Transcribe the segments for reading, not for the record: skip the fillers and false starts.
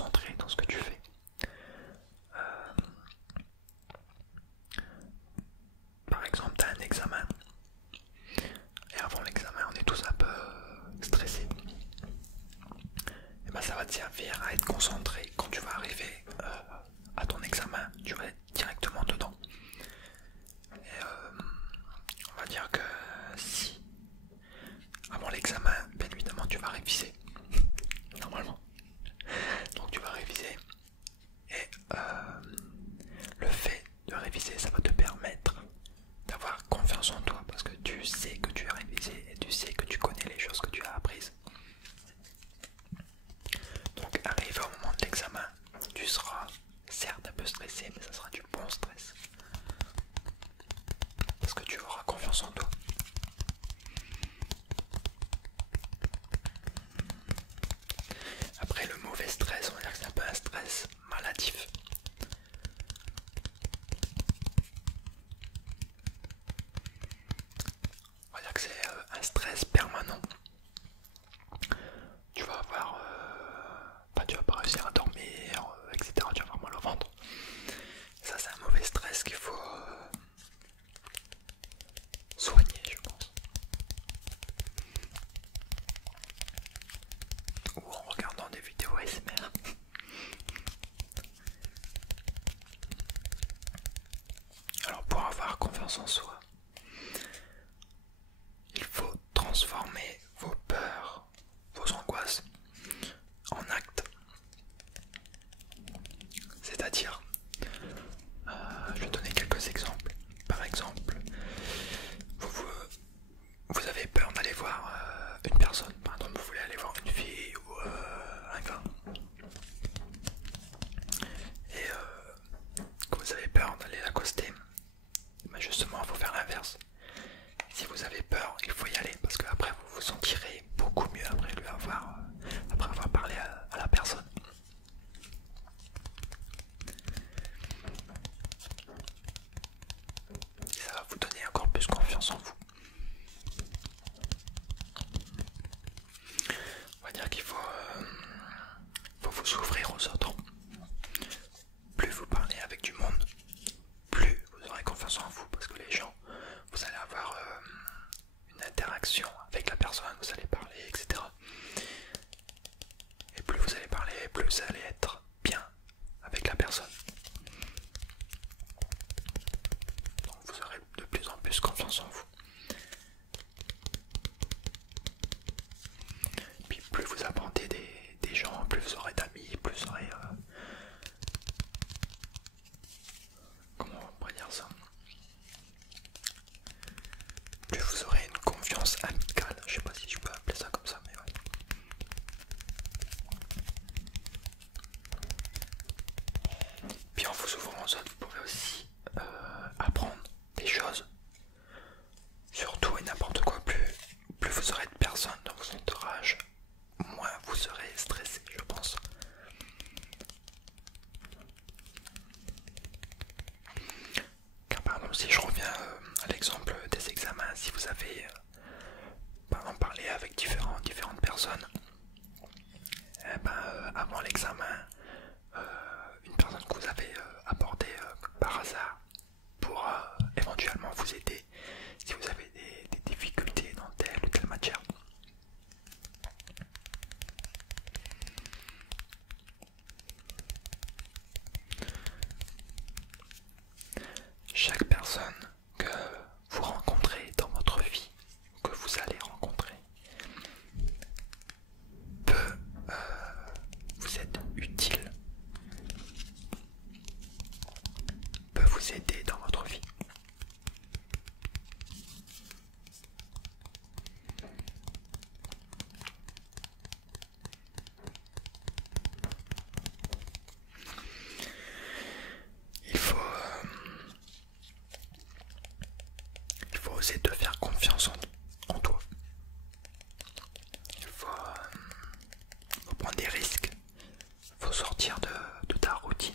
concentré dans ce que tu fais. Par exemple, tu as un examen et avant l'examen, on est tous un peu stressés. Et ben, ça va te servir à être concentré. Quand tu vas arriver à ton examen, tu vas être directement dedans. Et on va dire que si avant l'examen, bien évidemment, tu vas réviser. Normalement. Donc tu vas réviser. Et le fait de réviser, ça va te permettre d'avoir confiance en toi parce que tu sais que tu as révisé et tu sais que tu connais les choses que tu as apprises. Donc arrivé au moment de l'examen, tu seras certes un peu stressé, mais ça sera du bon stress. Parce que tu auras confiance en toi. Après le mauvais stress, on va dire que c'est un peu un stress maladif. On va dire que c'est un stress permanent. Tu vas avoir, tu vas pas réussir à dormir, etc. Tu vas avoir mal au ventre. Ça c'est un mauvais stress qu'il faut soigner, je pense. Ou en regardant des vidéos ASMR. Alors pour avoir confiance en soi, il faut transformer vos peurs, vos angoisses en actes. C'est-à-dire, je vais donner quelques exemples. Par exemple, vous avez peur d'aller voir une personne. Par exemple, vous voulez aller voir une fille ou un gars. Et que vous avez peur d'aller l'accoster. Mais justement, il faut faire l'inverse. Si vous avez peur, il faut y aller parce qu'après vous vous sentirez beaucoup mieux après avoir parlé à la personne. Et ça va vous donner encore plus confiance en vous. On va dire qu'il faut vous ouvrir aux autres. Plus vous parlez avec du monde, plus vous aurez confiance en vous parce que les gens, vous allez avoir une interaction avec la personne, vous allez parler, etc. Et plus vous allez parler, plus vous allez être bien avec la personne. Donc vous aurez de plus en plus confiance en vous. Puis plus vous apportez des gens, plus vous aurez d'amis, plus vous aurez... comment on pourrait dire ça? Plus vous aurez une confiance amicale, je sais pas si je peux appeler ça comme ça, mais ouais. Puis en vous ouvrant aux autres, vous pourrez aussi apprendre des choses. Surtout et n'importe quoi, plus vous aurez de personnes dans vos entourages, moins vous serez stressé, je pense. Car par exemple, si je reviens à l'exemple des examens, si vous avez par exemple parlé avec différentes personnes, eh ben, avant l'examen, une personne que vous avez abordée par hasard pourra éventuellement vous aider si vous avez des difficultés dans telle ou telle matière. Chaque personne que vous rencontrez dans votre vie, que vous allez rencontrer, peut vous être utile, peut vous aider dans votre vie. Il faut oser te faire confiance en toi. Il faut prendre des risques. Il faut sortir de ta routine.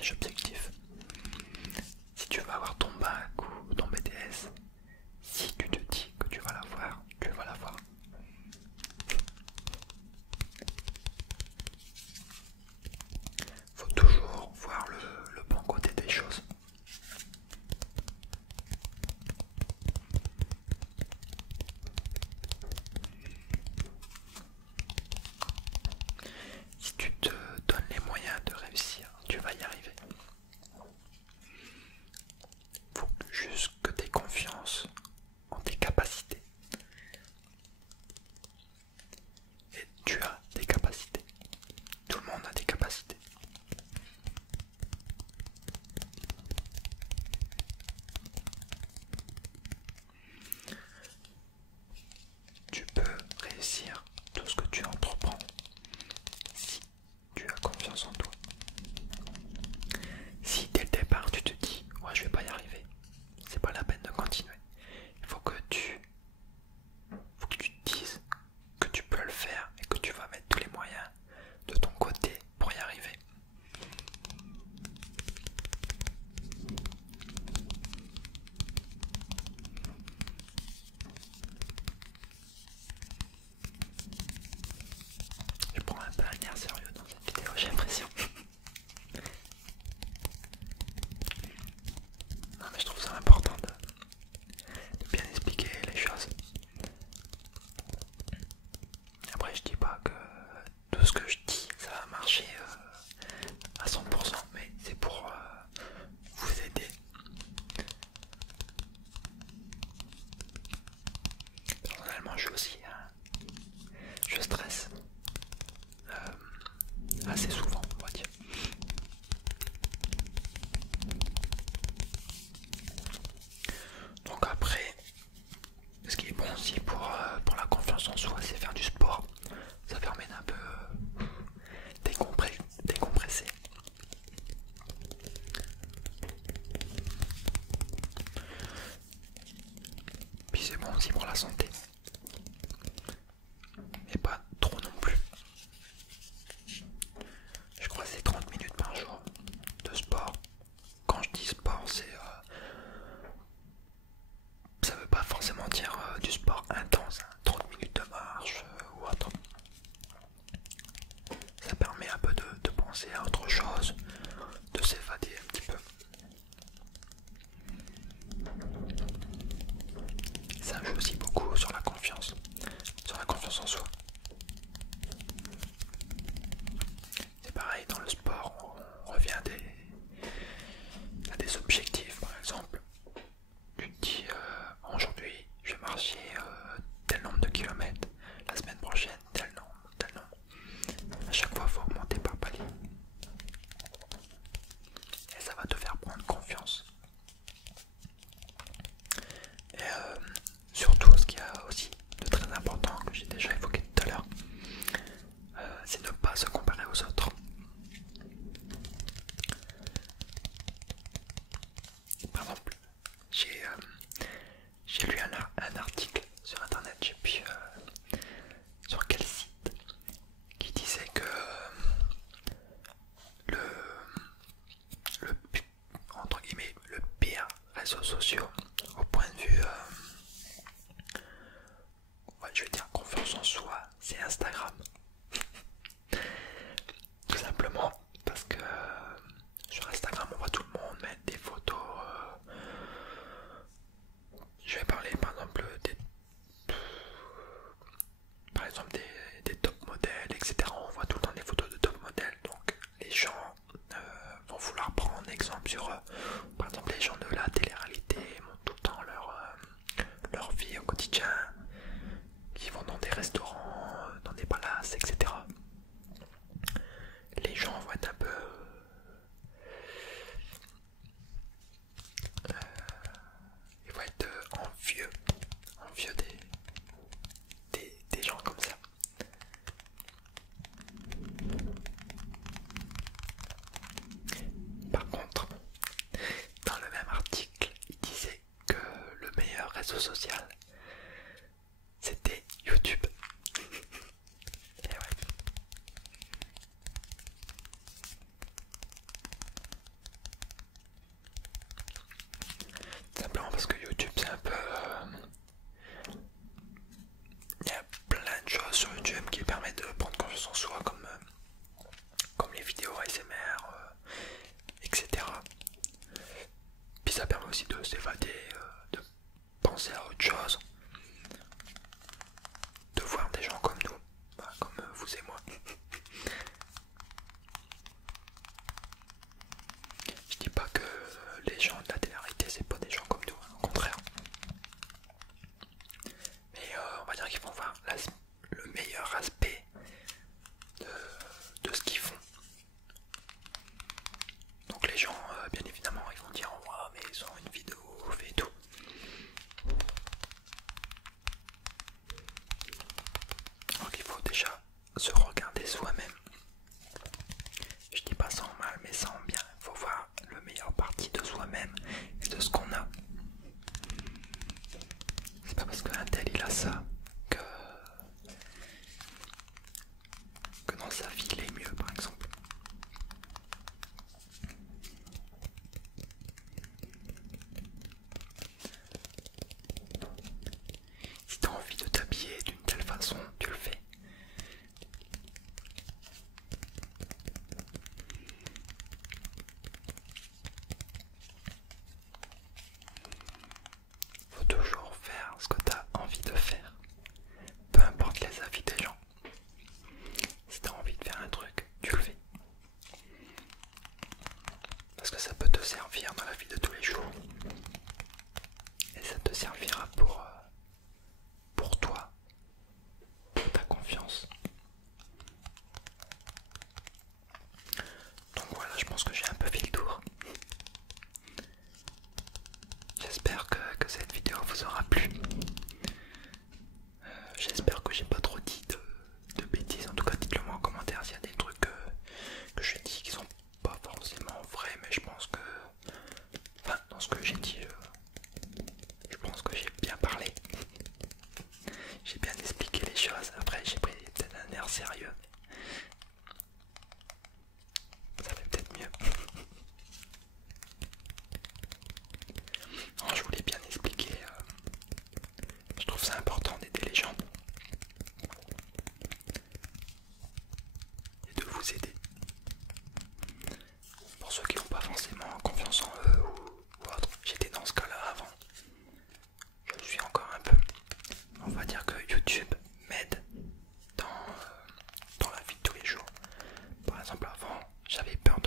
tes objectifs. Si tu veux avoir ton bac ou ton BTS, si tu te dis que tu vas l'avoir, tu vas l'avoir. Faut toujours voir le bon côté des choses. Si tu te donnes les moyens de réussir, tu vas y arriver. Faut juste que tu aies confiance en tes capacités. Et tu as des capacités. Tout le monde a des capacités. Tu peux réussir tout ce que tu entreprends si tu as confiance en toi. Si dès le départ tu te dis ouais je vais pas y arriver, c'est pas la peine de continuer. Il faut que tu te dises que tu peux le faire et que tu vas mettre tous les moyens de ton côté pour y arriver. Je prends un peu un air sérieux dans cette vidéo, j'ai l'impression. Non mais je trouve ça important de bien expliquer les choses. Après je dis pas que tout ce que je dis ça va marcher à 100%, mais c'est pour vous aider. Personnellement je stresse assez souvent on va dire. Donc après, ce qui est bon aussi pour la confiance en soi, c'est faire du sport. Ça permet d'un peu décompresser. Puis c'est bon aussi pour la santé. Mais pas trop non plus. Je crois que c'est 30 minutes par jour de sport. Quand je dis sport, ça veut pas forcément dire du sport intense, hein. 30 minutes de marche ou autre. Ça permet un peu de penser à autre chose, de s'évader un petit peu. Ça joue aussi beaucoup sur la confiance en soi. C'est pareil dans le sport, on revient à des objectifs par exemple. Tu te dis aujourd'hui je vais marcher tel nombre de kilomètres, la semaine prochaine tel nombre, tel nombre. À chaque fois il faut augmenter par palier. Et ça va te faire prendre confiance. Et surtout ce qu'il y a aussi de très important que j'ai déjà évoqué tout à l'heure, c'est ne pas se comparer aux autres. Par exemple, j'ai lu un article sur internet, je sais plus sur quel site, qui disait que le entre guillemets le pire réseau social au point de vue ouais, je vais dire confiance en soi, c'est Instagram. Tout simplement parce que sur Instagram on voit tout le monde mettre des photos. Je vais parler par exemple des top modèles, etc. On voit tout le temps des photos de top modèles, donc les gens vont vouloir prendre exemple sur par exemple les gens de la télé-réalité montrent tout le temps leur vie au quotidien, qui vont dans des restaurants, dans des palaces, etc. Les gens vont être un peu ils vont être envieux des gens comme ça. Par contre, dans le même article, il disait que le meilleur réseau social, c'était YouTube. Et ouais. les gens de la télé-réalité, c'est pas des gens comme nous, hein, au contraire. Mais on va dire qu'ils vont voir le meilleur aspect de ce qu'ils font. Donc les gens, bien évidemment, ils vont dire oh, mais ils ont une vidéo et tout. Donc il faut déjà se regarder soi-même. Je dis pas ça en mal, mais ça en bien. Il faut voir le meilleur parti de soi-même et de ce qu'on a. C'est pas parce qu'un tel il a ça que dans sa vie il est mieux, par exemple. Si tu as envie de t'habiller d'une telle façon, tu le fais. Faut toujours faire ce que tu as envie de faire, peu importe les avis des gens. Si tu as envie de faire un truc, tu le fais. Parce que ça peut te servir dans la vie de tous les jours. Et ça te servira pour toi, pour ta confiance. Donc voilà, je pense que j'ai un peu fait le tour. J'espère que cette vidéo vous aura plu. J'espère que j'ai pas trop dit de bêtises. En tout cas, dites-le moi en commentaire s'il y a des trucs que je dis qui sont pas forcément vrais, mais je pense que, enfin, dans ce que j'ai dit, je pense que j'ai bien parlé. J'ai bien expliqué les choses. Après, j'ai pris peut-être un air sérieux. Ça fait peut-être mieux. Non, je voulais bien expliquer. Je trouve ça important d'aider les gens et de vous aider. Pour ceux qui n'ont pas forcément confiance en eux ou autre, j'étais dans ce cas-là avant. Je le suis encore un peu. On va dire que YouTube m'aide dans la vie de tous les jours. Par exemple, avant, j'avais peur